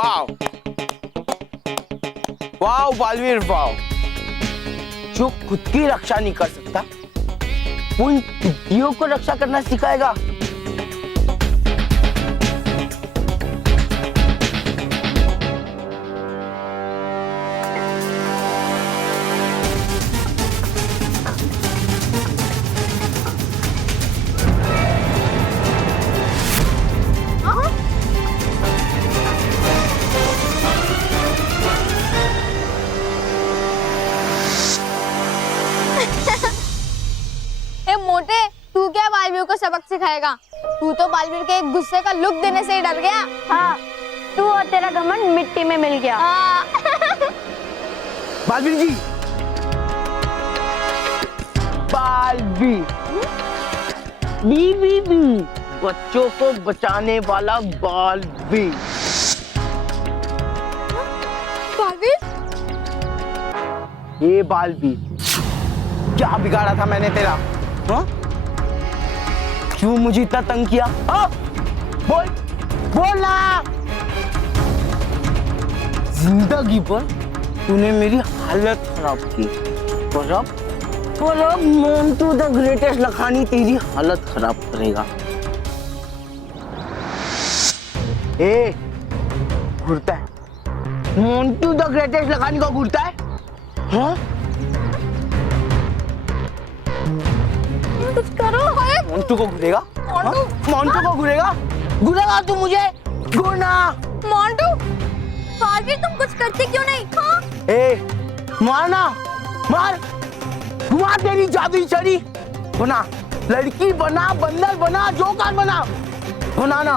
Wow wow Baalveer wow, जो खुद की रक्षा नहीं कर सकता उन टिड्डियों को रक्षा करना सिखाएगा। मोटे, तू क्या बालवीर को सबक सिखाएगा? तू तो बालवीर के एक गुस्से का लुक देने से ही डर गया। हाँ, तू और तेरा घमंड मिट्टी में मिल गया। हाँ। बालवीर जी, बालवीर बी बी बी, बच्चों को बचाने वाला बालवीर। बालवीर? ये बालवीर, क्या बिगाड़ा था मैंने तेरा? हाँ? क्यों मुझे इतना तंग किया? हाँ? बोल, बोल ना। जिंदगी पर तूने मेरी हालत खराब की, पर अब मोंटू द ग्रेटेस्ट लखानी तेरी हालत खराब करेगा। ए, घूरता है? मोंटू द ग्रेटेस्ट लखानी को घूरता है? हाँ? कुछ करो। मोंटू को घूरेगा? मोंटू को घूरेगा? घूरेगा तू मुझे? घूरना। मोंटू, बालवीर तुम कुछ करते क्यों नहीं? हाँ? ए, मारना, मार, घुमा तेरी जादुई छड़ी, बना, लड़की बना, बंदर बना, जोकर बना, बनाना।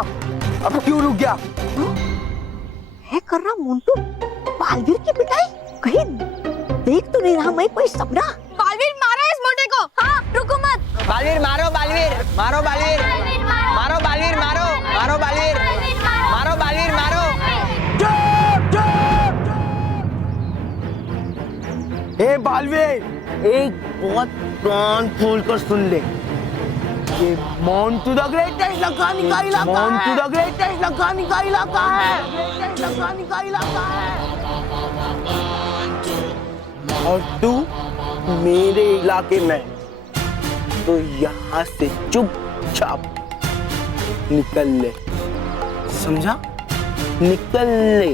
अब क्यों रुक गया? है कर रहा मोंटू, बालवीर की पिटाई कहीं देख तो नहीं रहा मैं कोई सपना? बालवीर मारो इस मोटे को। हाँ, रुको मत। बालवीर मारो, बालवीर मारो, बालवीर मारो, बालवीर मारो, मारो बालवीर मारो, बालवीर मारो। ए बालवीर, एक बहुत कान खोल कर सुन ले, ये मोंटू द ग्रेटेस्ट लखानी का इलाका है। मोंटू द ग्रेटेस्ट लखानी का इलाका है। लखानी का इलाका है। और तू मेरे इलाके में, तो यहाँ से चुपचाप निकल ले, समझा? निकल ले।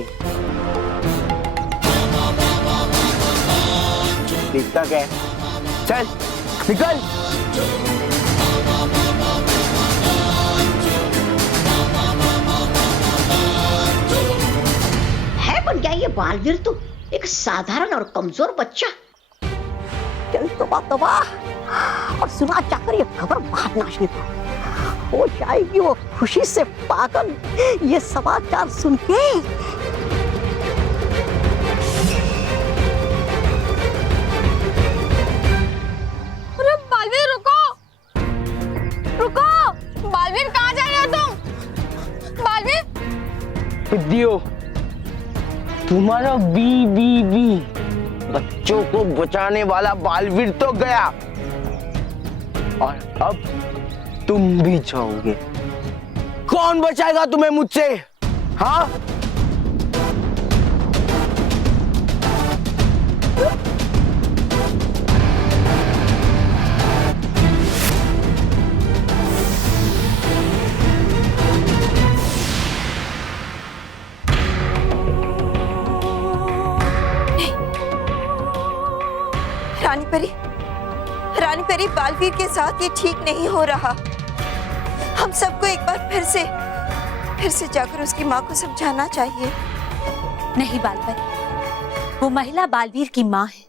देखता क्या है? चल निकल। है बन गया ये बालवीर तो एक साधारण और कमजोर बच्चा। चल तबाह और सुना चाकर ये खबर बाहर नाचने को हो जाएगी वो खुशी से पागल ये समाचार सुन के। अरे बालवीर रुको, रुको। बालवीर कहाँ जा रहे हो तुम? बालवीर? टिड्डियों, तुम्हारा बी बी बी, बच्चों को बचाने वाला बालवीर तो गया, और अब तुम भी जाओगे। कौन बचाएगा तुम्हें मुझसे? हाँ? रानी परी, बालवीर के साथ ये ठीक नहीं हो रहा। हम सबको एक बार फिर से जाकर उसकी माँ को समझाना चाहिए। नहीं बालपरी, वो महिला बालवीर की माँ है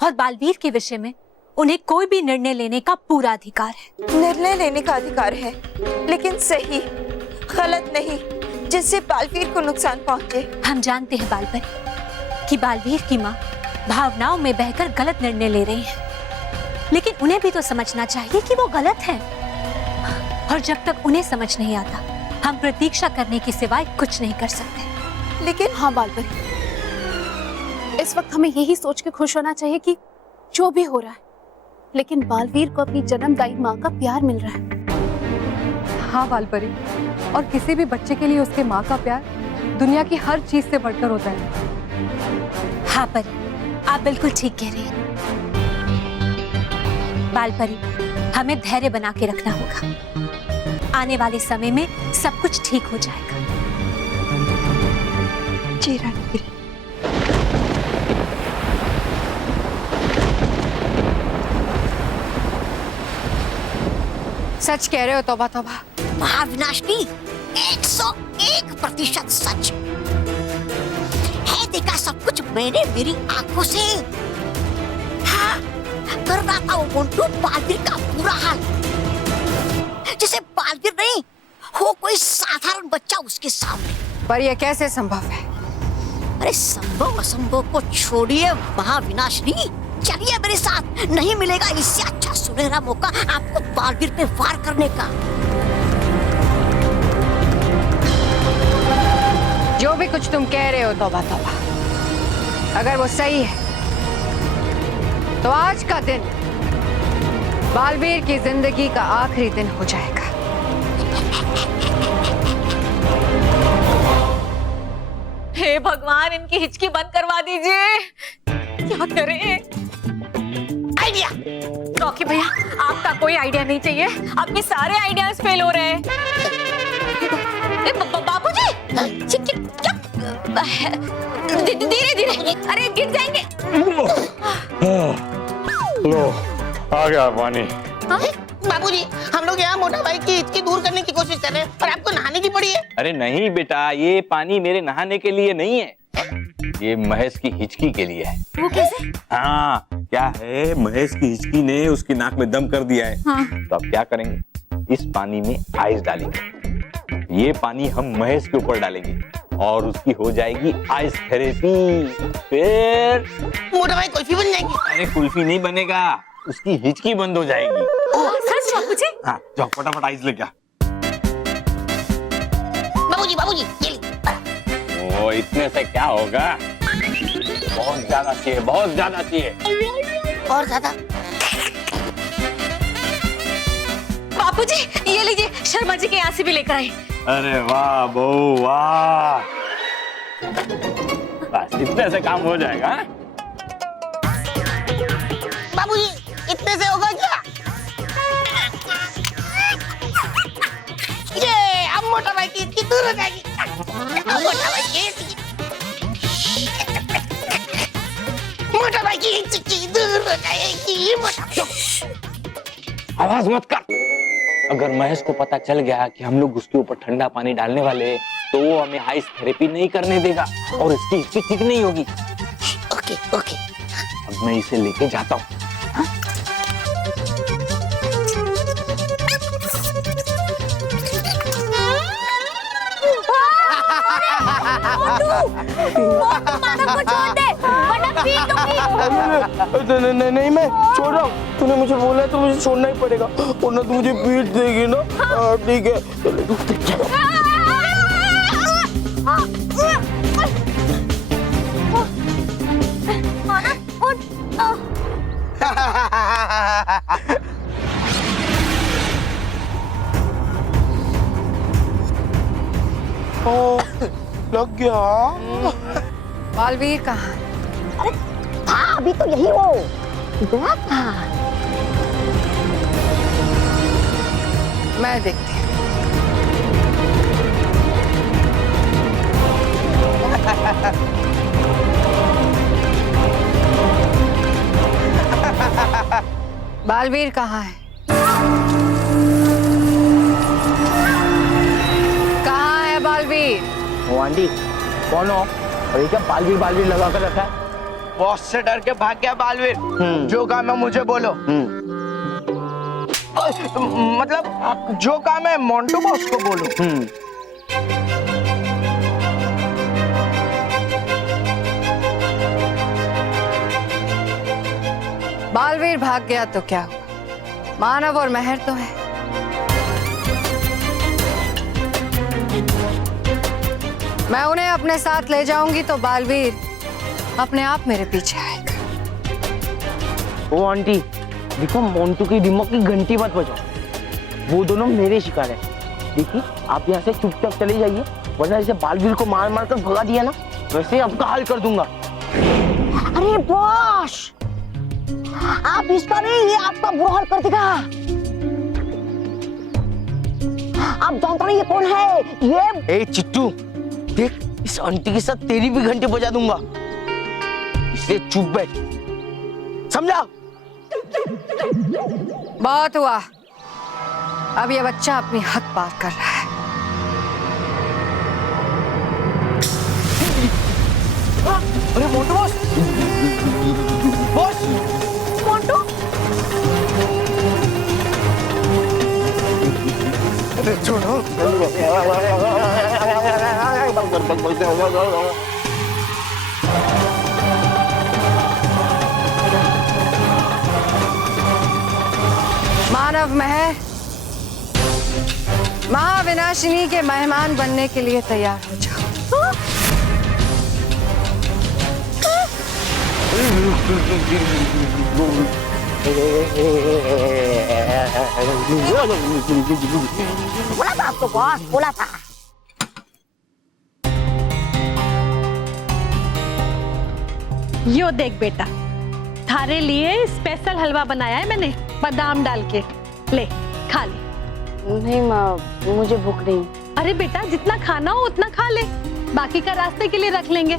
और बालवीर के विषय में उन्हें कोई भी निर्णय लेने का पूरा अधिकार है। निर्णय लेने का अधिकार है, लेकिन सही, गलत नहीं, जिससे बालवीर को नुकसान पहुंचे। हम जानते हैं बालपरी कि बालवीर की माँ भावनाओं में बहकर गलत निर्णय ले रही है, लेकिन उन्हें भी तो समझना चाहिए कि वो गलत है। और जब तक उन्हें समझ नहीं आता, हम प्रतीक्षा करने के सिवाय कुछ नहीं कर सकते। लेकिन हाँ बालपरी, इस वक्त हमें यही सोच के खुश होना चाहिए कि जो भी हो रहा है, लेकिन बालवीर को अपनी जन्मदायी माँ का प्यार मिल रहा है। हाँ बालपरी, और किसी भी बच्चे के लिए उसके माँ का प्यार दुनिया की हर चीज से बढ़कर होता है। हाँ परी, आप बिल्कुल ठीक कह रही हैं। बाल परी, हमें धैर्य बना के रखना होगा। आने वाले समय में सब कुछ ठीक हो जाएगा। जी रणवीर। सच कह रहे हो तौबा तौबा। महाविनाशनी 101% सच है। देखा सब कुछ मैंने मेरी आंखों से। हाँ, कर रहा था वो मोंटू बालवीर का बुरा हाल, जिसे बालवीर नहीं हो कोई साधारण बच्चा उसके सामने। पर यह कैसे संभव है? अरे संभव असंभव को छोड़िए महाविनाशनी, चलिए मेरे साथ। नहीं मिलेगा इससे अच्छा सुनहरा मौका आपको बालवीर पे वार करने का। जो भी कुछ तुम कह रहे हो तौबा तौबा, अगर वो सही है तो आज का दिन बालवीर की जिंदगी का आखिरी दिन हो जाएगा। हे भगवान, इनकी हिचकी बंद करवा दीजिए। क्या करें? आइडिया। रॉकी भैया, आपका कोई आइडिया नहीं चाहिए। आपके सारे आइडियाज फेल हो रहे हैं। बाबूजी, धीरे धीरे, अरे गिर जाएंगे। लो, आ गया पानी। बाबूजी, हम लोग यहाँ मोटा भाई की हिचकी दूर करने की कोशिश कर रहे हैं और आपको नहाने की पड़ी है। अरे नहीं बेटा, ये पानी मेरे नहाने के लिए नहीं है, ये महेश की हिचकी के लिए है। वो कैसे? हाँ, क्या है, महेश की हिचकी ने उसकी नाक में दम कर दिया है। हाँ। तो अब क्या करेंगे, इस पानी में आइस डालेंगे। ये पानी हम महेश के ऊपर डालेंगे और उसकी हो जाएगी आइस थेरेपी। फिर मोटा भाई कुल्फी बन जाएंगी। अरे कुल्फी नहीं बनेगा, उसकी हिचकी बंद हो जाएगी। सच बाबूजी? हाँ, जाओ फटाफट आइस लेके आ। बाबूजी, ये ली। ओ, इतने से क्या होगा? बहुत ज्यादा चाहिए, बहुत ज्यादा चाहिए। और ज्यादा। बाबूजी, ये लीजिए, शर्मा जी के यहाँ से भी लेकर आए। अरे वाह बहू वाह, बस इतने से काम हो जाएगा। बाबूजी, इतने से होगा क्या? ये अब मोटा भाई की हिचकी दूर हो जाएगी। मोटा भाई की हिचकी दूर हो जाएगी। आवाज मत कर। अगर महेश को पता चल गया कि हम लोग उसके ऊपर ठंडा पानी डालने वाले हैं, तो वो हमें आइस थेरेपी नहीं करने देगा और इसकी हिचकी ठीक नहीं होगी। ओके। अब मैं इसे लेके जाता हूँ। नहीं, मैं छोड़ रहा हूँ। तूने मुझे बोला है तो मुझे छोड़ना ही पड़ेगा, वरना तू मुझे पीट देगी ना। ठीक है, चलो तू चलो। ओ, लग गया। बालवीर कहाँ? अरे था अभी तो यही वो गया था। मैं देखती हूँ। बालवीर कहाँ है? कहाँ है बालवीर? ओ आंटी, कौन हो? और ये क्या बालवीर लगा कर रखा है? बॉस से डर के भाग गया बालवीर। जो काम है मुझे बोलो। मतलब जो काम है मोंटू बॉस को बोलो। बालवीर भाग गया तो क्या हुआ? मानव और मेहर तो है। मैं उन्हें अपने साथ ले जाऊंगी तो बालवीर अपने आप मेरे पीछे आएगा। ओ आंटी, देखो मोंटू की दिमाग की घंटी मत बजाओ, वो दोनों मेरे शिकार है। देखिए, आप यहाँ से चुपचाप चले जाइए, वरना इसे बालवीर को मार मार कर भगा दिया ना, वैसे ही आपका हाल कर दूंगा। अरे बॉस, आप इसका नहीं, ये आपका बुरा हाल कर देगा। आप जानते नहीं ये कौन है? ये ए चिट्टू, देख इस आंटी के साथ तेरी भी घंटे बजा दूंगा, इसलिए चुप बैठ, समझा? बहुत हुआ, अब ये बच्चा अपनी हद पार कर रहा है। अरे मोटू बॉस, बॉस, मोटू, अरे छोड़ो। मानव मह महाविनाशिनी के मेहमान बनने के लिए तैयार हो जाओ। बोला था आपको बॉस, बोला था। यो देख बेटा, थारे लिए स्पेशल हलवा बनाया है मैंने, बादाम डाल के, ले खा ले। नहीं माँ, मुझे भूख नहीं। अरे बेटा, जितना खाना हो उतना खा ले, बाकी का रास्ते के लिए रख लेंगे।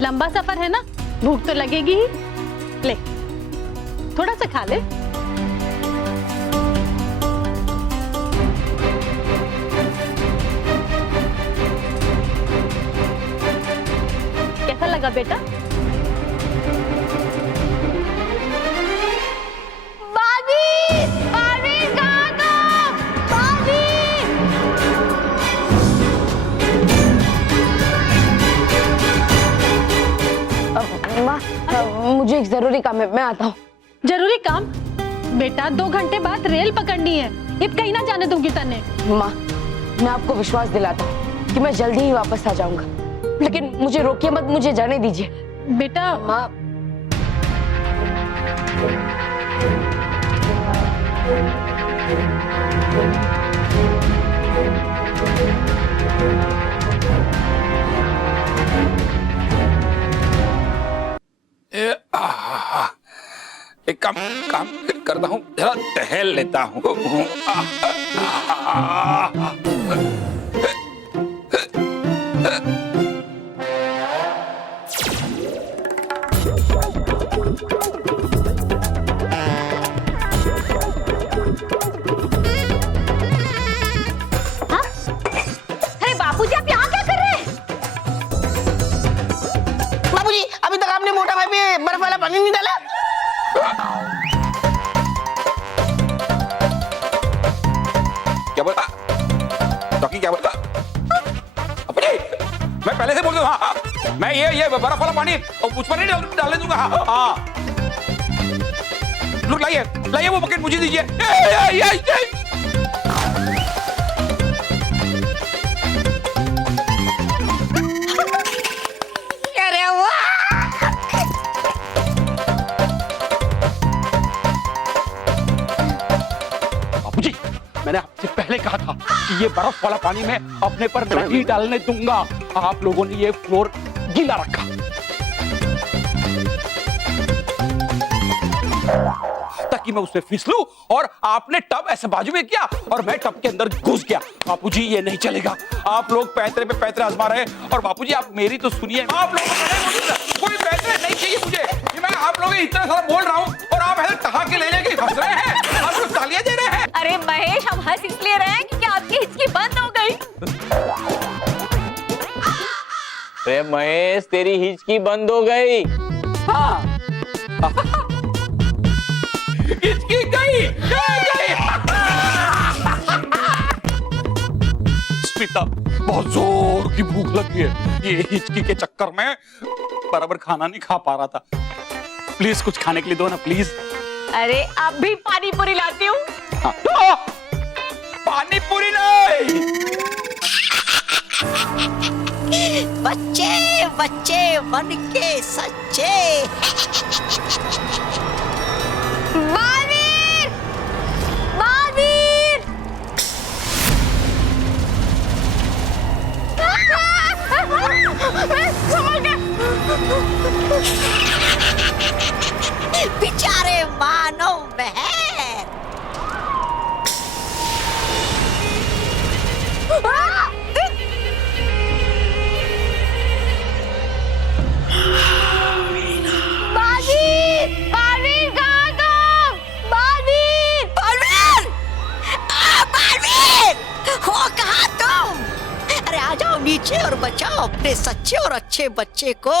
लंबा सफर है ना, भूख तो लगेगी ही। ले थोड़ा सा खा ले। कैसा लगा बेटा? मुझे एक जरूरी काम है, मैं आता हूँ। जरूरी काम? बेटा 2 घंटे बाद रेल पकड़नी है, ये कहीं ना जाने दूंगी तने। माँ, मैं आपको विश्वास दिलाता हूँ कि मैं जल्दी ही वापस आ जाऊंगा, लेकिन मुझे रोकिए मत, मुझे जाने दीजिए। बेटा माँ, एक काम करता हूँ, जरा टहल लेता हूँ। अरे बापूजी, आप यहाँ क्या कर रहे हैं? बाबूजी, अभी तक आपने मोटा भाई पे बर्फ वाला पानी नहीं डाला। क्या बोला? टॉकी क्या बोला? अपनी, मैं पहले से बोल दूं, हाँ, मैं ये बर्फ वाला पानी उस पर नहीं डालने दूंगा। हाँ, लोग लाइए वो बकेट मुझे दीजिए। अरे वाह! बाबूजी, मैंने आपसे पहले कहा था कि ये बर्फ वाला पानी मैं अपने पर नहीं डालने दूंगा। आप लोगों ने ये फ्लोर गीला रखा, ताकि मैं उससे फिसलूं, और आपने टब ऐसे बाजू में किया और मैं टब के अंदर घुस गया। बापूजी, ये नहीं चलेगा। आप लोग पैतरे पे पैतरे आजमा रहे हैं, और बापूजी आप मेरी तो सुनिए। आप लोगों को कोई पैतरे नहीं चाहिए मुझे। मैं आप लोगों इतना सारा बोल रहा हूँ और आप ऐसे टहा के ले लेके फंस रहे हैं। आप लोग तालियां दे रहे हैं। अरे महेश, हम हंस इसलिए रहे हैं क्योंकि आपकी हिचकी बंद हो गई। अरे महेश, तेरी हिचकी बंद हो गई। हाँ, हिचकी गई। स्मिता, बहुत जोर की भूख लगी है। ये हिचकी के चक्कर में बराबर खाना नहीं खा पा रहा था। प्लीज कुछ खाने के लिए दो ना, प्लीज। अरे अब भी पानी पूरी लाती हूँ। हाँ। पानी पूरी नहीं। बच्चे बच्चे बन के सच्चे। बालवीर! बालवीर! संभल के। बेचारे मानव महर। बालवीर, बालवीर कहाँ तुम? बालवीर, बालवीर! बालवीर! हो कहाँ तुम? अरे आ जाओ नीचे और बचाओ अपने सच्चे और अच्छे बच्चे को।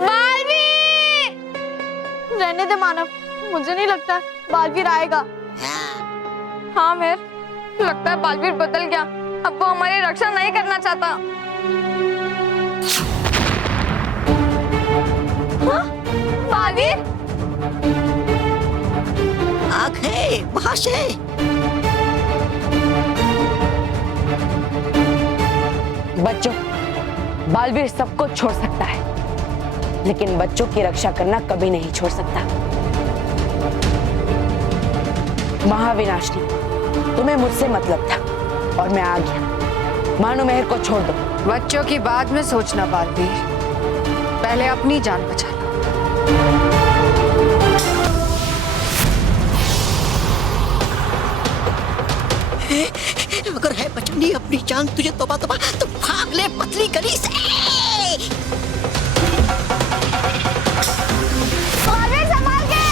बालवीर! रहने दे मानव, मुझे नहीं लगता बालवीर आएगा। हाँ मेहर, लगता है बालवीर बदल गया, अब वो हमारी रक्षा नहीं करना चाहता। हाँ? बालवीर? आग है वहां से। बच्चों, बालवीर सब कुछ छोड़ सकता है, लेकिन बच्चों की रक्षा करना कभी नहीं छोड़ सकता। महाविनाशनी, तुम्हें मुझसे मतलब था और मैं आ गया। मानो मेहर को छोड़ दो। बच्चों की बाद में सोचना बालवीर, पहले अपनी जान बचा लो। अगर है बचानी अपनी जान तुझे तोबा तोबा तो भाग ले पतली गली से। बालवीर संभाल के।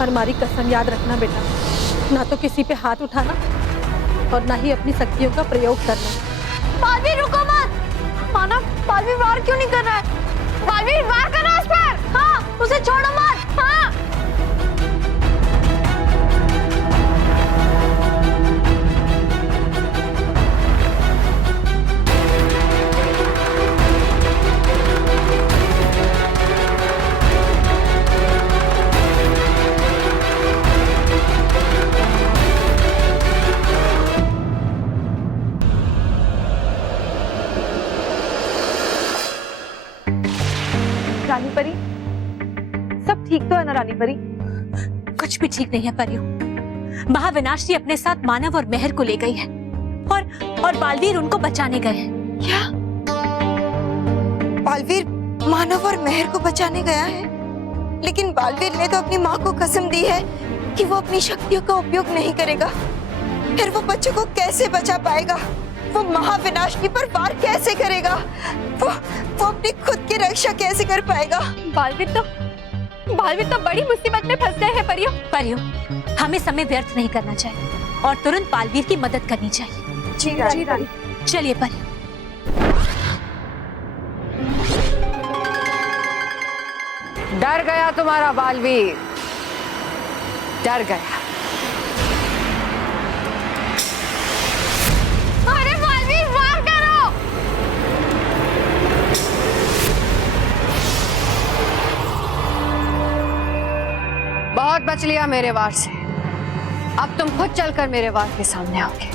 और हमारी कसम याद रखना बेटा, ना तो किसी पे हाथ उठाना और ना ही अपनी शक्तियों का प्रयोग करना। बालवीर रुको मत। मानव, बालवीर वार क्यों नहीं कर रहा है? बालवीर वार करो उस पर। हाँ, उसे छोड़ो मत। हाँ। रानी परी, सब ठीक तो है ना रानी परी? कुछ भी ठीक नहीं है परियों। महाविनाशी अपने साथ मानव और मेहर को ले गई है और बालवीर उनको बचाने गए हैं। क्या? बालवीर मानव और मेहर को बचाने गया है? लेकिन बालवीर ने तो अपनी माँ को कसम दी है कि वो अपनी शक्तियों का उपयोग नहीं करेगा। फिर वो बच्चों को कैसे बचा पाएगा? वो महाविनाशनी पर वार कैसे करेगा? वो अपनी खुद की रक्षा कैसे कर पाएगा? बालवीर तो बड़ी मुसीबत में फंस गए हैं परियों। परियों, हमें समय व्यर्थ नहीं करना चाहिए और तुरंत बालवीर की मदद करनी चाहिए। जी रानी। चलिए परियों। डर गया तुम्हारा बालवीर, डर गया। अरे बालवीर वार करो। बहुत बच लिया मेरे वार से, अब तुम खुद चलकर मेरे वार के सामने आओगे।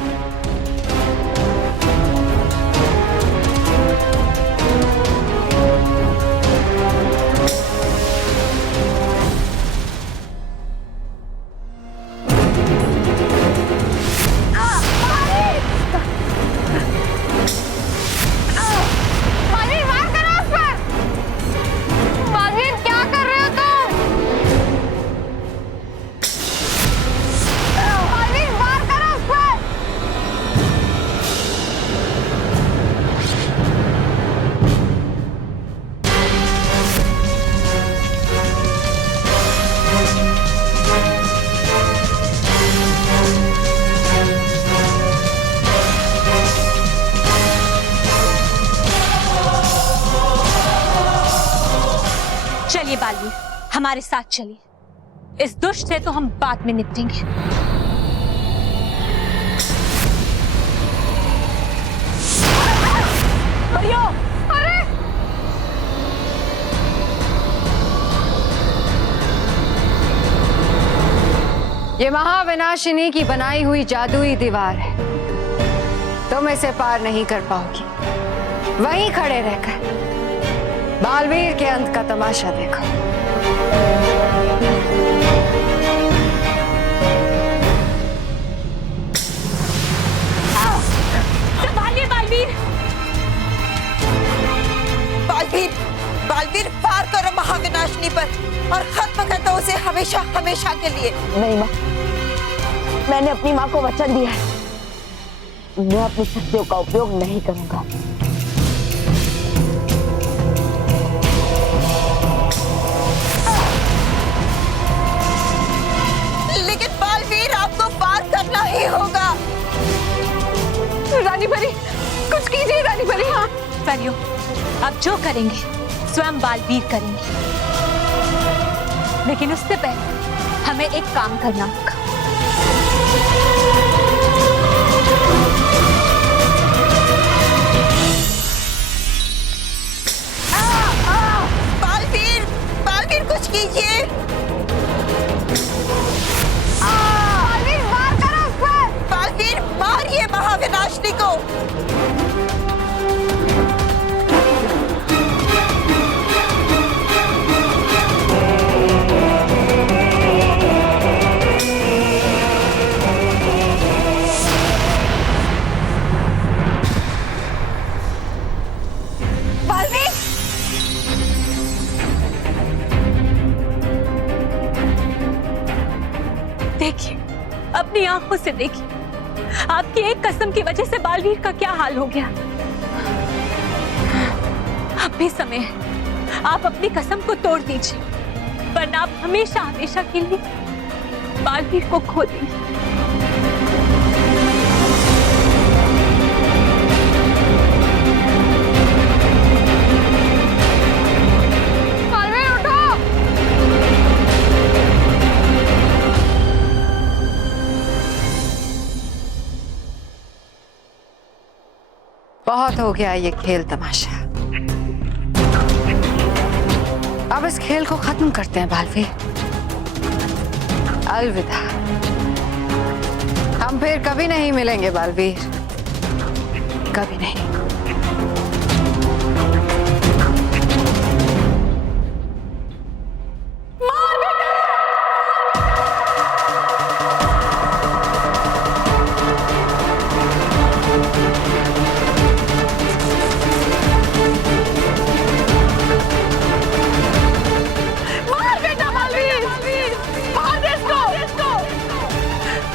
बालवीर वार करो उस पर। बालवीर क्या कर रहे हो तुम? बालवीर वार करो उस पर। चलिए बालवीर, हमारे साथ चलिए। इस दुष्ट से तो हम बाद में निपटेंगे। परियों, अरे ये महाविनाशिनी की बनाई हुई जादुई दीवार है, तो तुम इसे पार नहीं कर पाओगी। वहीं खड़े रहकर बालवीर के अंत का तमाशा देखो। संभालिए बालवीर। बालवीर, बालवीर पार करो महाविनाशिनी पर और खत्म कर दो उसे हमेशा हमेशा के लिए। नहीं माँ, मैंने अपनी माँ को वचन दिया है, मैं अपनी शक्तियों का उपयोग नहीं करूंगा। लेकिन बालवीर आपको पार करना ही होगा। रानी परी, कुछ कीजिए रानी परी। हाँ परियो, अब जो करेंगे स्वयं बालवीर करेंगे, लेकिन उससे पहले हमें एक काम करना होगा। बालवीर, बालवीर कुछ कीजिए। बालवीर मार करो उस पर। बालवीर मारिए महाविनाशिनी को। देखिए, अपनी आंखों से देखिए, आपकी एक कसम की वजह से बालवीर का क्या हाल हो गया। अब भी समय है, आप अपनी कसम को तोड़ दीजिए, वरना आप हमेशा हमेशा के लिए बालवीर को खो देंगे। बहुत हो गया ये खेल तमाशा, अब इस खेल को खत्म करते हैं बालवीर। अलविदा, हम फिर कभी नहीं मिलेंगे बालवीर, कभी नहीं।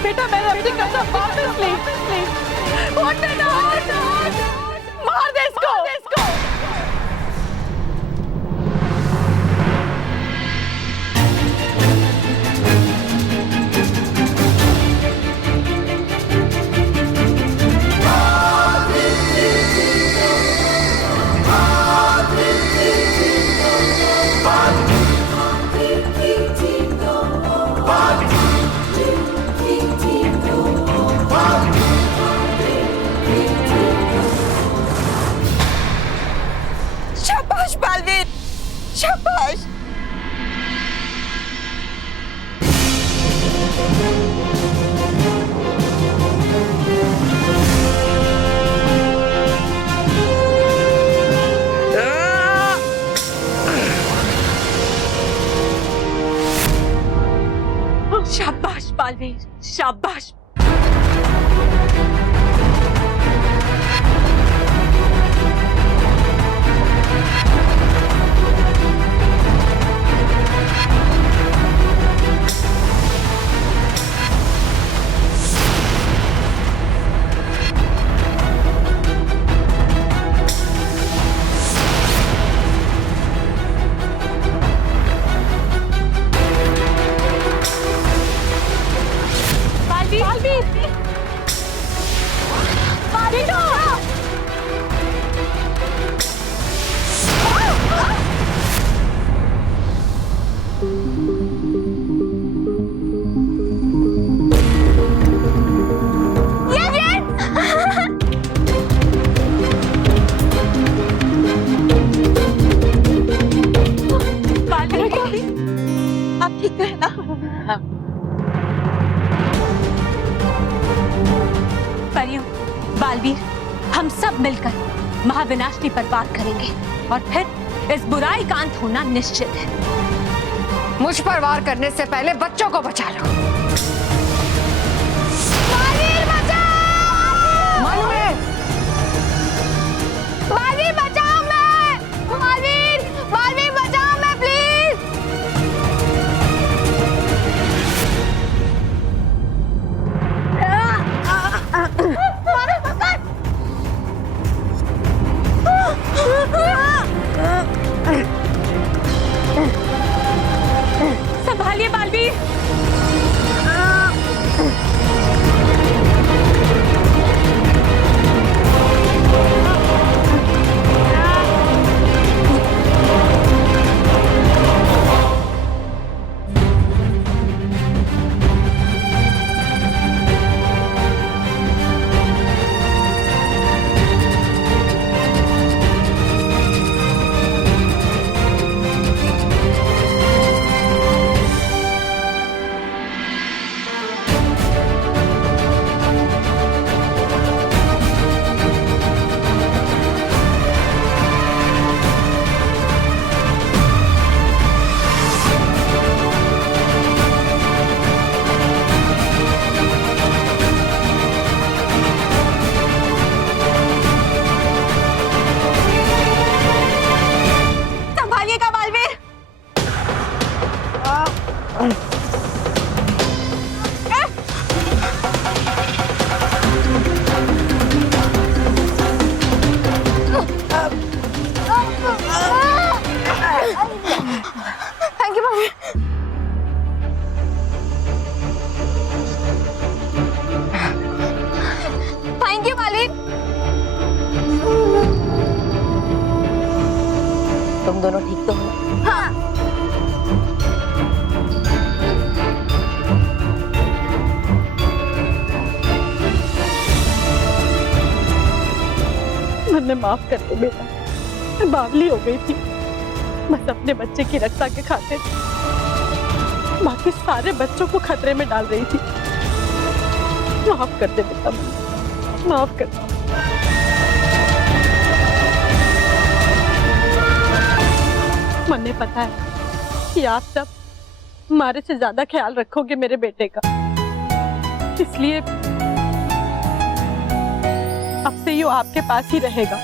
बेटा मैंने अपनी कसम वापस ली। उठ बेटा, उठ, मार दे इसको। शाबाश बालवीर, शाबाश। शाबाश बालवीर, शाबाश। मिलकर महाविनाशनी पर वार करेंगे और फिर इस बुराई का अंत होना निश्चित है। मुझ पर वार करने से पहले बच्चों को बचा लो। बालवीर बचाओ मैं, बालवीर बचाओ मैं प्लीज। संभालिए Baalveer. Thank you Baalveer. Thank you Baalveer. तुम दोनों ठीक तो हो? हाँ। मैंने माफ कर दे बेटा, मैं बावली हो गई थी। बस अपने बच्चे की रक्षा के खातिर बाकी सारे बच्चों को खतरे में डाल रही थी। माफ कर दे बेटा, माफ कर दे। मुझे पता है कि आप सब हमारे से ज्यादा ख्याल रखोगे मेरे बेटे का, इसलिए अब से ये आपके पास ही रहेगा।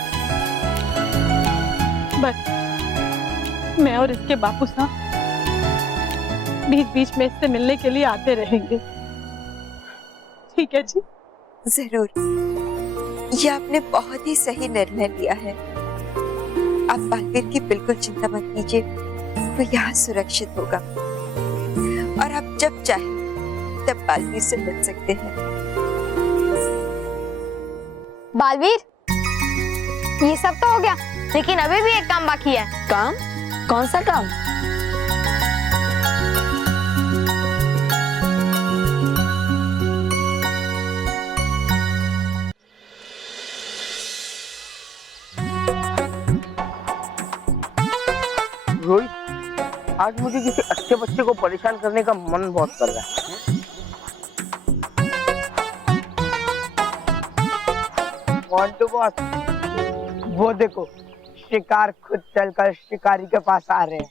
बस मैं और इसके बापू साहब बीच बीच में इससे मिलने के लिए आते रहेंगे। ठीक है जी? जरूर, ये आपने बहुत ही सही निर्णय लिया है। आप बालवीर की बिल्कुल चिंता मत कीजिए, वो यहाँ सुरक्षित होगा और आप जब चाहे तब बालवीर से मिल सकते हैं। बालवीर, ये सब तो हो गया, लेकिन अभी भी एक काम बाकी है। काम? कौन सा काम? रोहित, आज मुझे किसी अच्छे बच्चे को परेशान करने का मन बहुत कर रहा है। मोंटू बॉस, वो देखो, शिकार खुद चलकर शिकारी के पास आ रहे हैं।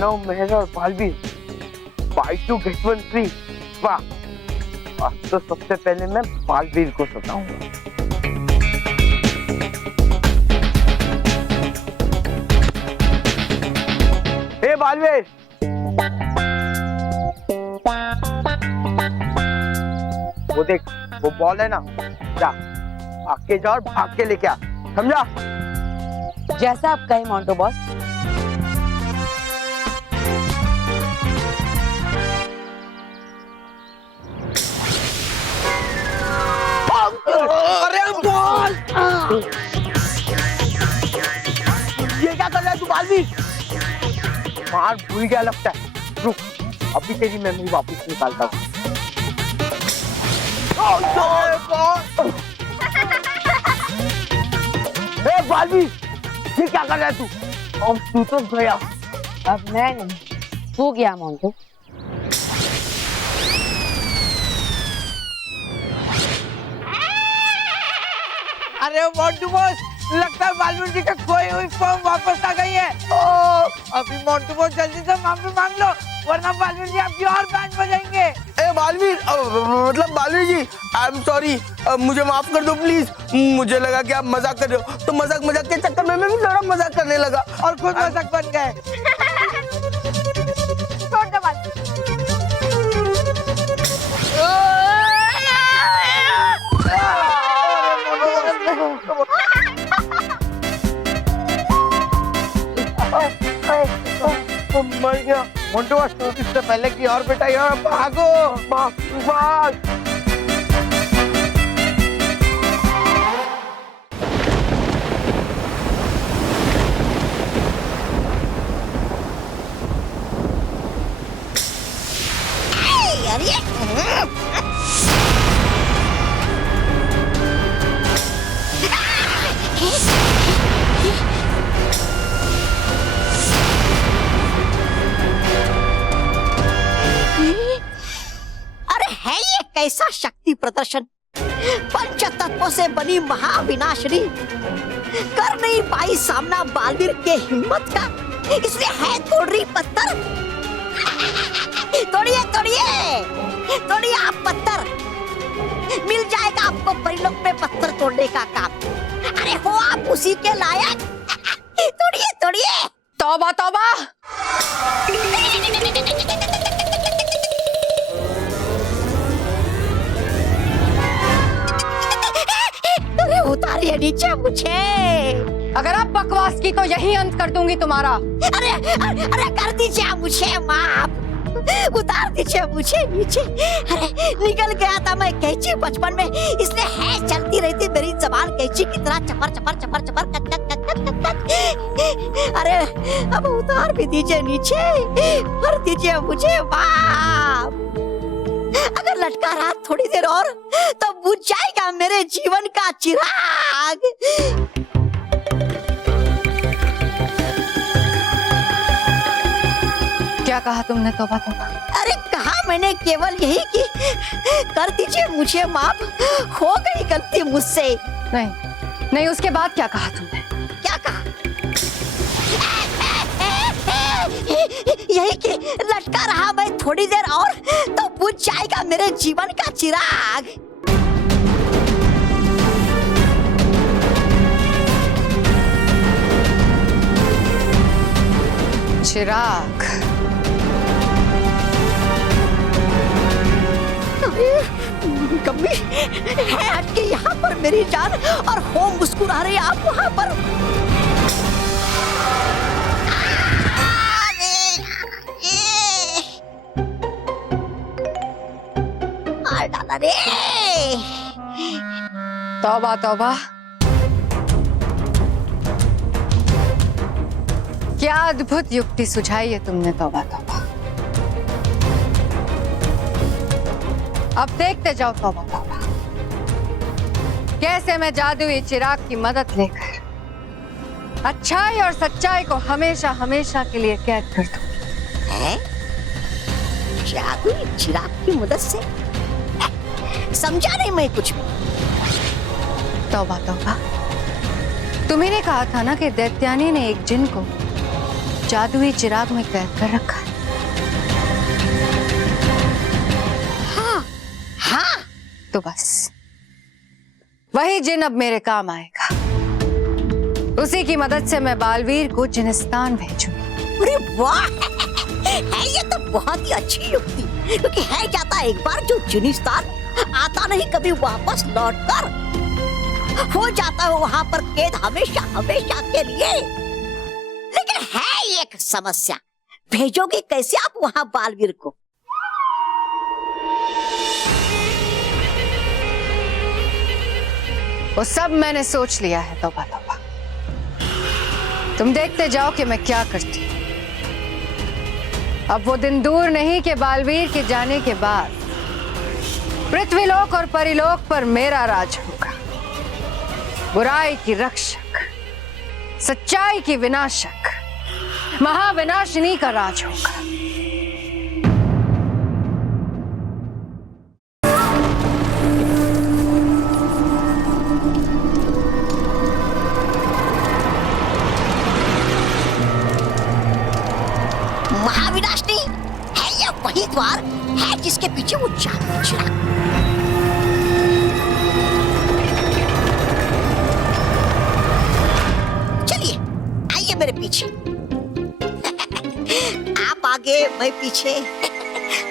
नो महेश और बालवीर, बाय 2 get 1 free। वाह, आज तो सबसे पहले मैं बालवीर को सताऊंगा। हे बालवीर, वो देख, वो बॉल है ना, जा आके जा और भाग के लेके आ, समझा? जैसा आप कहें मोंटू बॉस। अरे बॉल! ये क्या कर रहा है तू बालवीर? मार भूल गया लगता है। रुक, अभी तेरी मेमोरी वापस निकालता हूँ। बालवीर, ये क्या कर रहा है तू? अब तू तो गया। अब मैं नहीं, तू गया मोंटू। अरे मोंटू बॉस, लगता है बालवीर जी का खोई हुई फॉर्म वापस आ गई है। अभी मोंटू बॉस जल्दी से माफी मांग लो, वरना बालवीर जी आपकी और बैंड बजाएंगे। ए बालवीर, मतलब बालवीर जी, आई एम सॉरी, मुझे माफ कर दो प्लीज। मुझे लगा कि आप मजाक कर रहे हो, तो मजाक के चक्कर में मैं भी थोड़ा मजाक करने लगा और खुद मजाक बन गए। छोड़ दो बात। मर गया मोंटू बॉस, इससे पहले कि और बेटा यहाँ भागो, भाग। अरे है ये कैसा शक्ति प्रदर्शन? पंच तत्वों से बनी महाविनाशिनी कर नहीं पाई सामना बालवीर के हिम्मत का, इसलिए है तोड़ पत्थर। तोड़िए तोड़िए आप पत्थर, मिल जाएगा आपको परिलोक में पत्थर तोड़ने का काम। अरे हो आप उसी के लायक। तोड़िए। तौबा तौबा, अरे उतारिए नीचे मुझे। अगर आप बकवास की तो यही अंत कर दूंगी तुम्हारा। अरे कर दीजिए मुझे माफ, उतार दीजिए मुझे नीचे। अरे निकल गया था मैं कैंची बचपन में, इसलिए है चलती रहती मेरी जबान कैंची की तरह चपर कट। अरे अब उतार भी दीजिए नीचे, भर दीजिए मुझे माफ। अगर लटका रहा थोड़ी देर और तो बुझ जाएगा मेरे जीवन का चिराग। क्या कहा तुमने तौबा तौबा? अरे कहा मैंने केवल यही कि कर दीजिए मुझे माफ, हो गई गलती मुझसे। नहीं, उसके बाद क्या कहा तुमने? क्या कहा? यही कि लटका रहा मैं थोड़ी देर और तो बुझ जाएगा मेरे जीवन का चिराग। चिराग? कभी है हटके यहाँ पर मेरी जान, और हो मुस्कुरा रहे आप वहाँ पर। मार डाला रे। तौबा तौबा, क्या अद्भुत युक्ति सुझाई है तुमने तौबा तौबा। अब देखते जाओ तौबा तौबा, कैसे मैं जादुई चिराग की मदद लेकर अच्छाई और सच्चाई को हमेशा हमेशा के लिए कैद कर दूंगी। जादुई चिराग की मदद से? समझा नहीं मैं कुछ भी। तौबा तौबा, तुम्ही ने कहा था ना कि दैत्यानी ने एक जिन को जादुई चिराग में कैद कर रखा है। हाँ, तो बस वही जिन अब मेरे काम आएगा। उसी की मदद से मैं बालवीर को जिनिस्तान भेजूंगी। अरे वाह, है ये तो बहुत ही अच्छी युक्ति, क्योंकि है जाता एक बार जो जिनिस्तान, आता नहीं कभी वापस लौट कर, हो जाता है वहां पर कैद हमेशा हमेशा के लिए। लेकिन है एक समस्या, भेजोगे कैसे आप वहां बालवीर को? वो सब मैंने सोच लिया है तौबा तौबा, तुम देखते जाओ कि मैं क्या करती हूँ। अब वो दिन दूर नहीं कि बालवीर के जाने के बाद पृथ्वीलोक और परिलोक पर मेरा राज होगा। बुराई की रक्षक, सच्चाई की विनाशक, महाविनाशिनी का राज होगा। पीछे वो जादुई चिराग। चलिए आइए मेरे पीछे। आप आगे मैं पीछे,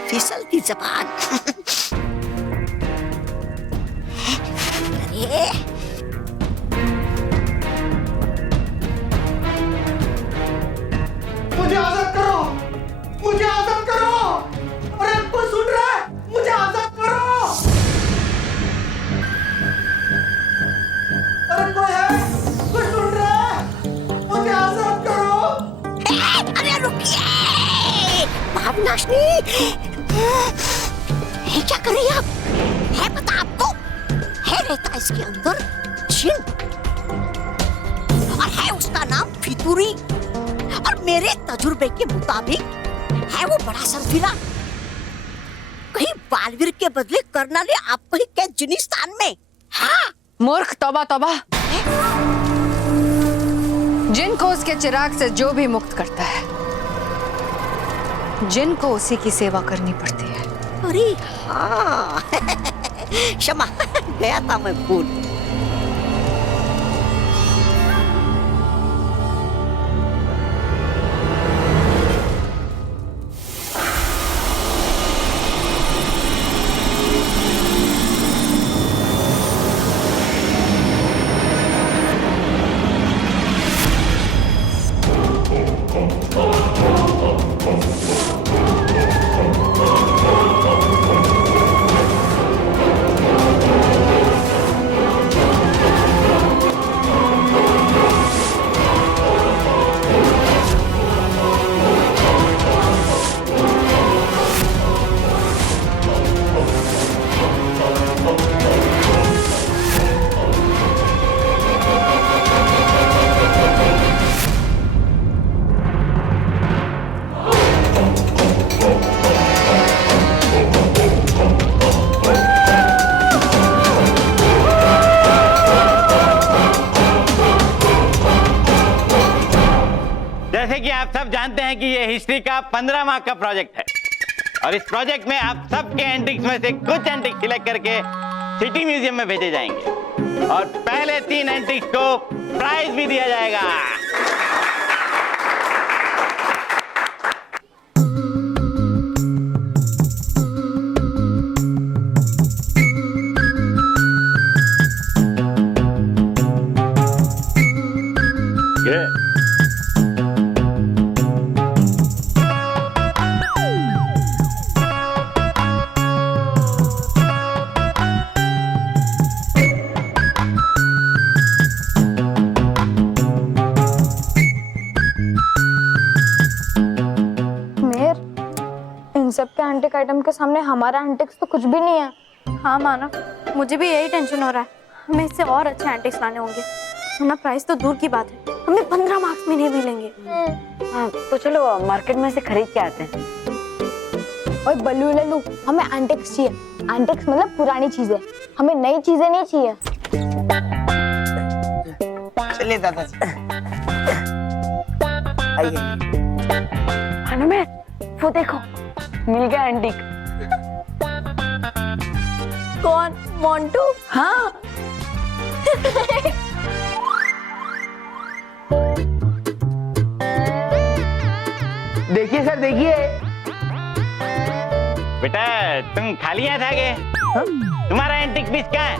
फिसलती जबान। अरे मुझे आजाद करो, मुझे आजाद करो। अरे कोई सुन रहा है? मुझे आजाद करो। अरे कोई है? कोई सुन रहा है? मुझे आजाद करो। अरे रुकिए भावनाशनी, ये क्या कर रही हैं आप? है पता आपको? है रहता इसके अंदर जिन, और है उसका नाम फितूरी, और मेरे तजुर्बे के मुताबिक है वो बड़ा सरफिरा। कहीं बालवीर के बदले करना ले आपको ही कैद जिनिस्तान में। हाँ मूर्ख, तौबा तौबा। जिन को उसके चिराग से जो भी मुक्त करता है, जिन को उसी की सेवा करनी पड़ती है। अरे हाँ क्षमा, गया था मैं भूल। जैसे कि आप सब जानते हैं कि ये हिस्ट्री का 15 माह का प्रोजेक्ट है, और इस प्रोजेक्ट में आप सबके एंटिक्स में से कुछ एंटिक्स सिलेक्ट करके सिटी म्यूजियम में भेजे जाएंगे, और पहले 3 एंटिक्स को प्राइज भी दिया जाएगा। सबके एंटिक आइटम के सामने हमारा एंटिक्स तो कुछ भी नहीं है। हाँ मानव, मुझे भी यही टेंशन हो रहा है। हमें इससे और अच्छे एंटिक्स लाने होंगे, वरना प्राइस तो दूर की बात है, हमें 15 मार्क्स में नहीं मिलेंगे। हाँ, तो चलो मार्केट में से खरीद के आते हैं। और बल्लू लल्लू, हमें एंटिक्स चाहिए। एंटिक्स मतलब पुरानी चीजें, हमें नई चीजें नहीं चाहिए। चलिए दादाजी, आइए। वो देखो, मिल गया एंटीक। कौन? मोंटू? हाँ। देखिए सर, देखिए। बेटा तुम खाली यहाँ था के? तुम्हारा एंटिक पीस कहाँ है?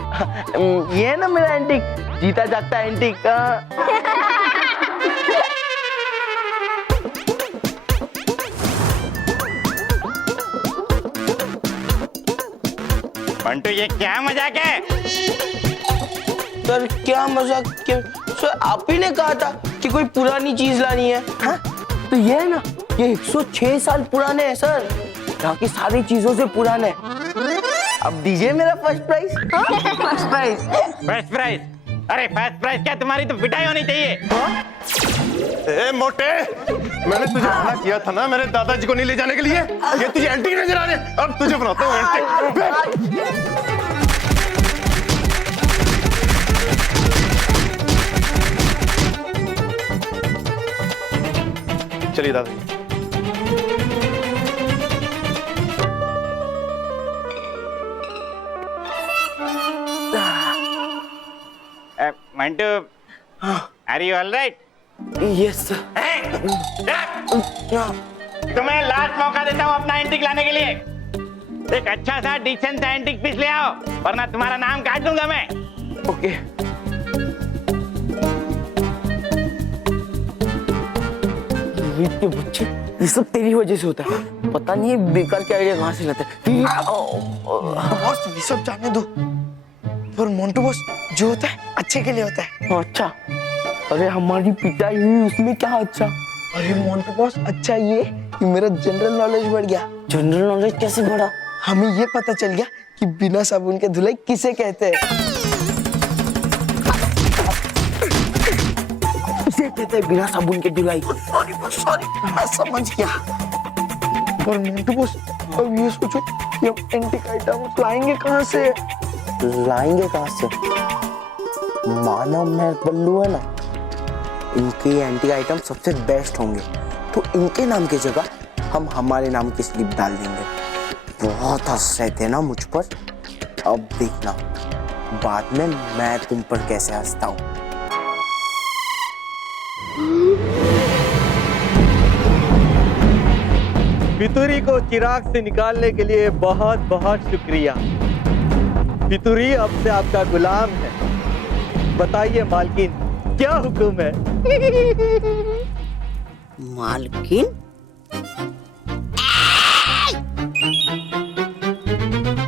ये है ना मेरा एंटिक, जीता जागता एंटिक। पंटू ये क्या मजाक है? सर क्या मजाक? सर आप ही ने कहा था कि कोई पुरानी चीज लानी है। हाँ? तो ये है ना, ये 106 साल पुराने हैं सर, यहाँ की सारी चीजों से पुराने। अब दीजिए मेरा first prize. First prize? First prize? अरे फर्स्ट प्राइज क्या, तुम्हारी तो पिटाई होनी चाहिए। ए मोटे, मैंने तुझे मना किया था ना मेरे दादाजी को नहीं ले जाने के लिए। ये तुझे एंटीक नजर आ रहे, अब तुझे बनाता हूँ एंटीक। चलिए दादा। Mantu, are you all right? Yes sir. तुम्हें लास्ट मौका देता हूँ अपना एंटीक लाने के लिए। एक अच्छा सा डिसेंट सा एंटीक पीस ले आओ, वरना तुम्हारा नाम काट दूंगा मैं। ओके। के बच्चे, ये सब तेरी वजह से होता है। पता नहीं ये बेकार के आइडिया कहाँ से लाते हैं। बॉस ये सब जाने दो, पर मोंटू बॉस जो होता है अच्छे के लिए होता है। अच्छा, अरे हमारी पिटाई हुई उसमें क्या अच्छा? अरे मोंटू बॉस अच्छा ये कि मेरा जनरल नॉलेज बढ़ गया। जनरल नॉलेज कैसे बढ़ा? हमें ये पता चल गया कि बिना साबुन के धुलाई किसे कहते हैं। इसे कहते हैं बिना साबुन के धुलाई। सॉरी, मैं समझ गया। पर मोंटू बॉस अब ये सोचो कि हम एंटीक आइटम लाएंगे कहाँ से? लाएंगे कहाँ से? मानव महर बल्लू है ना, इनके एंटीक आइटम सबसे बेस्ट होंगे, तो इनके नाम की जगह हम हमारे नाम की स्लिप डाल देंगे। बहुत हंस रहे थे ना मुझ पर, अब देखना बाद में मैं तुम पर कैसे हंसता हूँ। फितूरी को चिराग से निकालने के लिए बहुत बहुत शुक्रिया। फितूरी अब से आपका गुलाम है। बताइए मालकिन, क्या हुक्म है? मालकिन?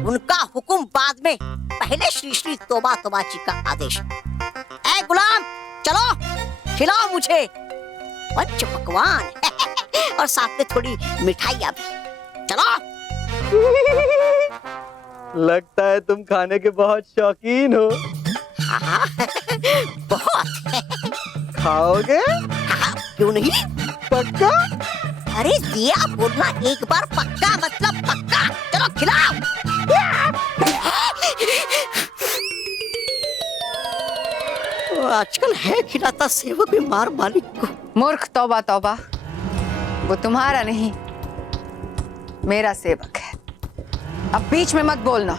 उनका हुक्म बाद में, पहले श्री श्री तोबा तोबा जी का आदेश। ऐ गुलाम, चलो खिलाओ मुझे पंच पकवान और साथ में थोड़ी मिठाइयाँ भी। चलो। लगता है तुम खाने के बहुत शौकीन हो। हाँ, बहुत। खाओगे? हाँ, क्यों नहीं? पक्का? अरे दिया बोलना एक बार पक्का मतलब पक्का। चलो खिलाओ। आजकल है खिलाता सेवक भी मार मालिक को। मूर्ख, तौबा तौबा, वो तुम्हारा नहीं मेरा सेवक है। अब बीच में मत बोलना।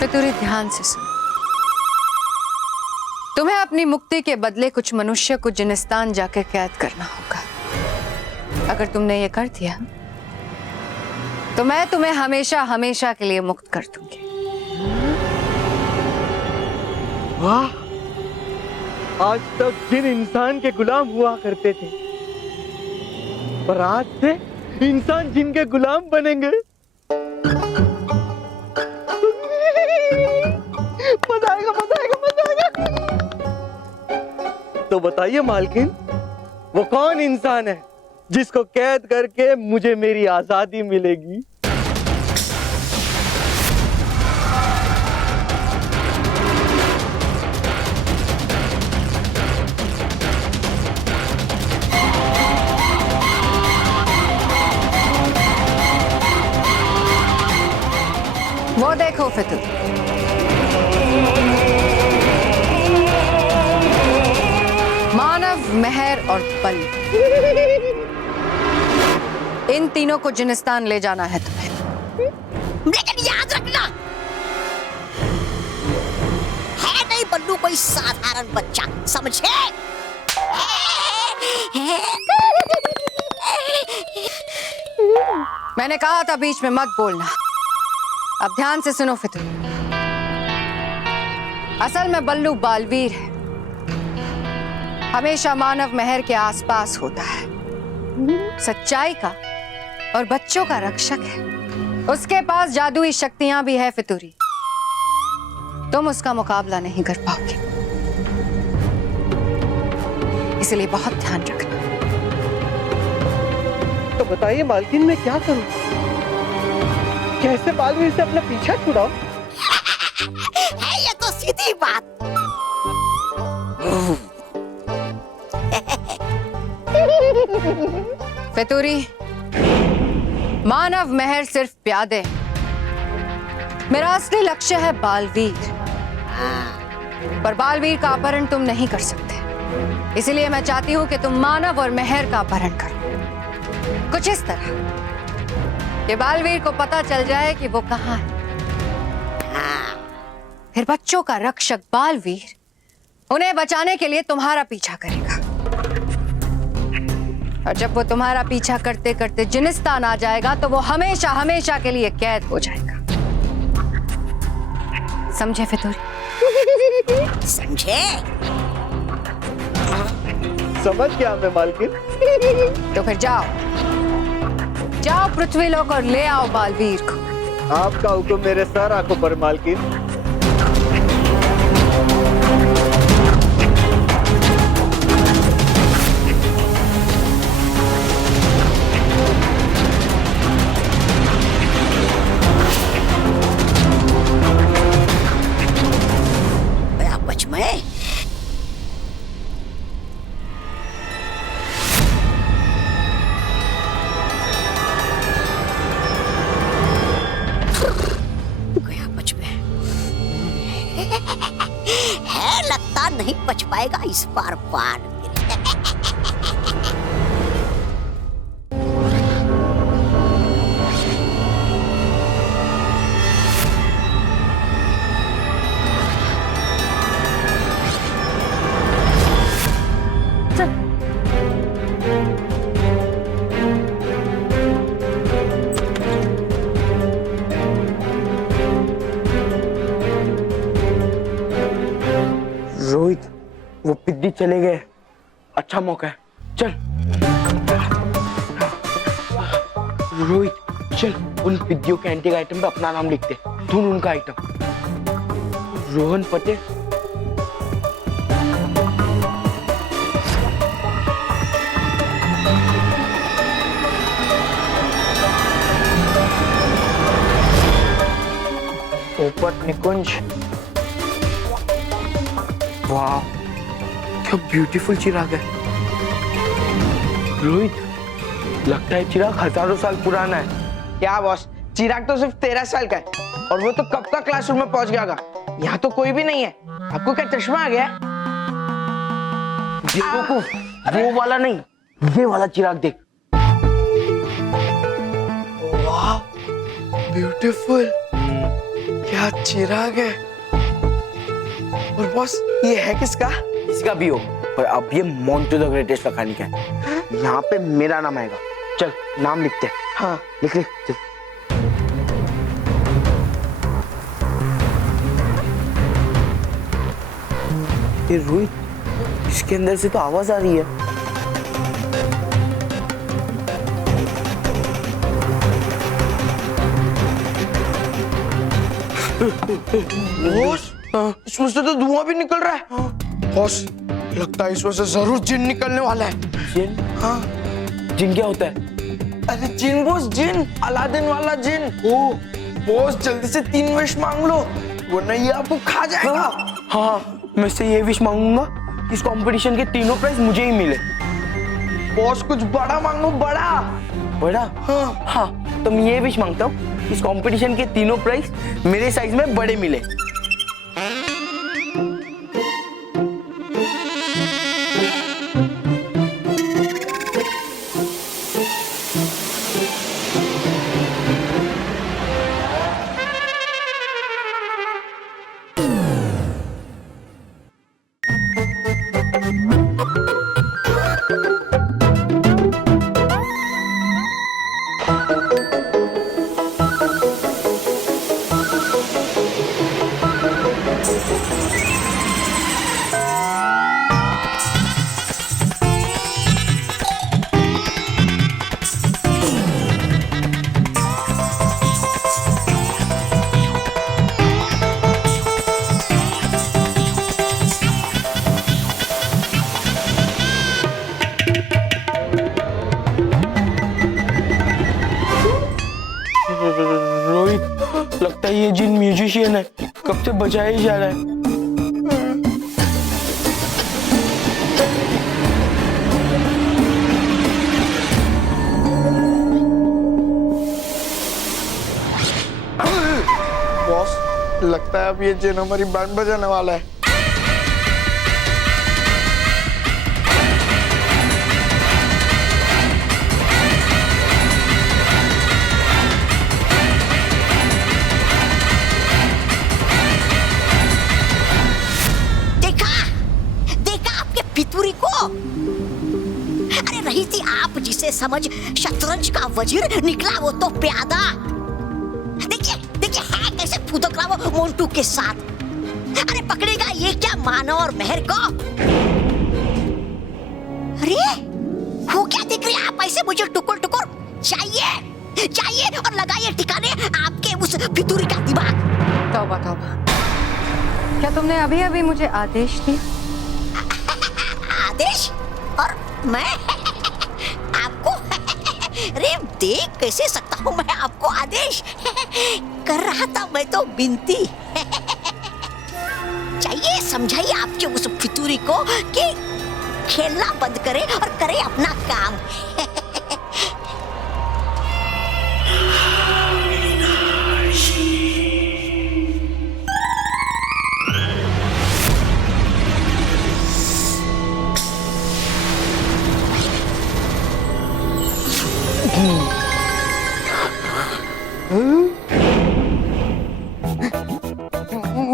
फितूरी, ध्यान से सुनो। तुम्हें अपनी मुक्ति के बदले कुछ मनुष्य को जिनिस्तान जाकर कैद करना होगा। अगर तुमने ये कर दिया तो मैं तुम्हें हमेशा हमेशा के लिए मुक्त कर दूंगी। वाह, आज तक जिन इंसान के गुलाम हुआ करते थे, पर आज से इंसान जिनके गुलाम बनेंगे। मजा आएगा, मजा आएगा, मजा आएगा। तो बताइए मालकिन, वो कौन इंसान है जिसको कैद करके मुझे मेरी आजादी मिलेगी? वो देखो फितूर, मानव, मेहर और बल, इन तीनों को जिनिस्तान ले जाना है तुम्हें। लेकिन याद रखना, है नहीं बल्लू कोई साधारण बच्चा, समझे? मैंने कहा था बीच में मत बोलना। अब ध्यान से सुनो फितूर। असल में बल्लू बालवीर है, हमेशा मानव मेहर के आसपास होता है, सच्चाई का और बच्चों का रक्षक है। उसके पास जादुई शक्तियां भी है फितूरी, तुम उसका मुकाबला नहीं कर पाओगे, इसलिए बहुत ध्यान रखना। तो बताइए मालकिन, मैं क्या करूं? कैसे बालवीर से अपना पीछा छुड़ाऊं? है ये तो सीधी बात। फितूरी, मानव मेहर सिर्फ प्यादे, मेरा असली लक्ष्य है बालवीर। पर बालवीर का अपहरण तुम नहीं कर सकते, इसलिए मैं चाहती हूं कि तुम मानव और मेहर का अपहरण करो, कुछ इस तरह। कि बालवीर को पता चल जाए कि वो कहाँ है। फिर बच्चों का रक्षक बालवीर उन्हें बचाने के लिए तुम्हारा पीछा करेगा, और जब वो तुम्हारा पीछा करते करते जिनिस्तान आ जाएगा तो वो हमेशा हमेशा के लिए कैद हो जाएगा। समझे फितूरी? समझे? समझ गया मैं मालकिन। तो फिर जाओ जाओ पृथ्वीलोक और ले आओ बालवीर को। आपका हुक्म मेरे सर आंखों पर मालकिन। बच में गया बच में है, लगता नहीं बच पाएगा इस बार पान। रोहित, वो पिद्दी चले गए, अच्छा मौका है, चल। रोहित चल, उन पिद्दियों के एंटीक आइटम पे अपना नाम लिखते, ढूंढ उनका आइटम। रोहन पटेल। पोपट निकुंज। वाह, क्या ब्यूटीफुल चिराग है। रोहित, लगता है चिराग हजारों साल पुराना है। क्या बॉस, चिराग तो सिर्फ 13 साल का है और वो तो कब का क्लासरूम में पहुंच गया। यहाँ तो कोई भी नहीं है। आपको क्या चश्मा आ गया? देखो, वो वाला नहीं, ये वाला चिराग देख। वाह, ब्यूटीफुल, क्या चिराग है। और बॉस, ये है किसका? इसका भी हो, पर अब ये मोंटू द ग्रेटेस्ट लखानी का है। यहाँ पे मेरा नाम आएगा। चल, नाम लिखते हैं। हाँ, लिख लिख चल। ये रोहित, इसके अंदर से तो आवाज आ रही है। बॉस, इसमें से तो धुआं भी निकल रहा है। बॉस, लगता है इसमें से जरूर जिन निकलने वाला है। जिन? हाँ। जिन क्या होता है? अरे जिन बॉस, जिन, अलादीन वाला जिन। ओ बॉस, जल्दी से 3 विश मांग लो, वरना ये आपको खा जाएगा। हाँ, मैं से ये विश मांगूंगा, इस कंपटीशन के तीनों प्राइज मुझे ही मिले। बॉस, कुछ बड़ा मांगो, बड़ा। बड़ा? हाँ हाँ, तो मैं ये विश मांगता हूँ, इस कंपटीशन के तीनों प्राइज मेरे साइज में बड़े मिले। रोहित, लगता है ये जिन म्यूजिशियन है, कब से बजाया ही जा रहा है। बॉस, लगता है अब ये जिन हमारी बैंड बजाने वाला है। समझ शतरंज का वजीर निकला वो तो प्यादा। देखिए देखिए है कैसे फुदकला वो मोंटू के साथ। अरे पकड़ेगा ये क्या मानव और मेहर को? अरे वो क्या देख रहे हैं आप ऐसे मुझे टुकुर टुकुर? चाहिए चाहिए और लगाइए ठिकाने आपके उस फितूरी का दिमाग। तौबा तौबा, क्या तुमने अभी अभी मुझे आदेश दिया? आदेश? और मैं आपको? अरे देख कैसे सकता हूँ मैं आपको आदेश? कर रहा था मैं तो विनती। चाहिए समझाइए आपके उस फितूरी को कि खेलना बंद करे और करे अपना काम।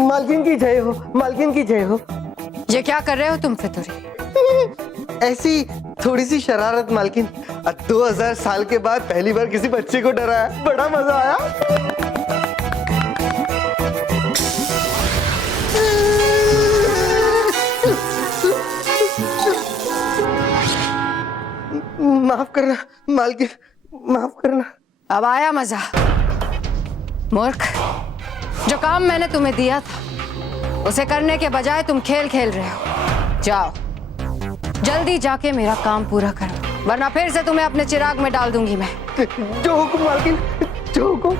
मालकिन की जय हो, मालकिन की जय हो। ये क्या कर रहे हो तुम फितूरी? ऐसी थोड़ी सी शरारत मालकिन। 2000 साल के बाद पहली बार किसी बच्चे को डराया, बड़ा मजा आया। माफ करना मालकिन, माफ करना। अब आया मजा? मूर्ख, जो काम मैंने तुम्हें दिया था उसे करने के बजाय तुम खेल खेल रहे हो। जाओ जल्दी जाके मेरा काम पूरा करो, वरना फिर से तुम्हें अपने चिराग में डाल दूंगी मैं। जो हुकुम मालकिन, जो हुकुम।